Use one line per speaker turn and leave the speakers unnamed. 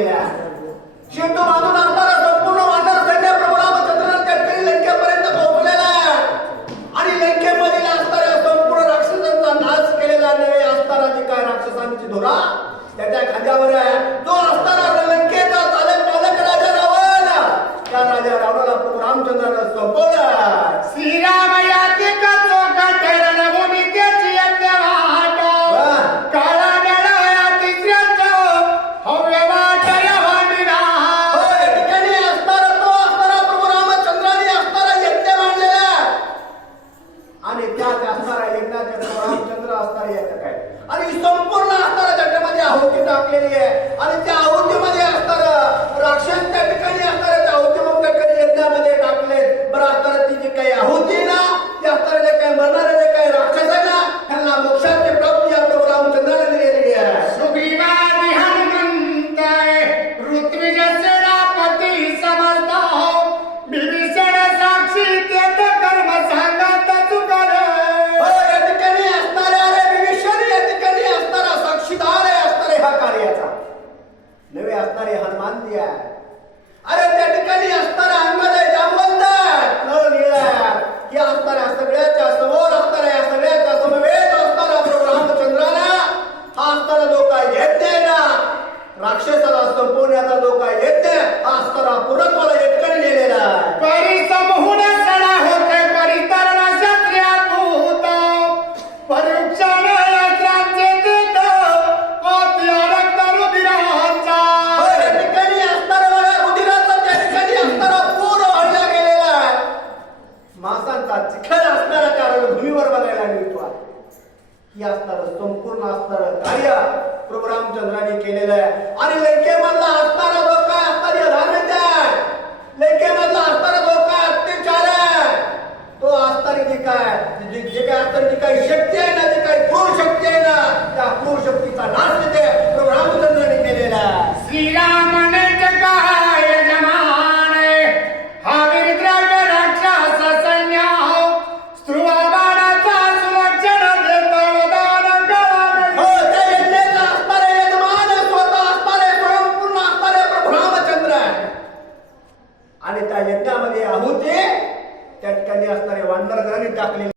केल्या शेतो बाजून असणारा संपूर्ण वादळ सैन्याप्रभू रामचंद्र तटकरी लंकेपर्यंत पोहोचलेला आहे. आणि लंकेमधील असणाऱ्या संपूर्ण राक्षसांचा नाश केलेला नव्हे असताना जी काय राक्षसांची धोरा त्याच्या खांद्यावर आहे. तो असताना लंकेचा चालक पालक राजा रावण त्या राजा रावणाला रामचंद्राला संपवला
श्रीराम
आणि संपूर्ण असणारा जटामध्ये आहुती टाकलेली आहे. आणि त्या आहुतीमध्ये असणार राक्षस त्या ठिकाणी प्रकारे हनुमान दिया अरे तटकली ठिकाणी असताना की असणार संपूर्ण असणार कार्य प्रभू रामचंद्राने केलेलं आहे. आणि लंकेमधला असणारा आहे. आणि त्या यज्ञामध्ये आहुती त्या ठिकाणी असणारे वानरगरांनी टाकले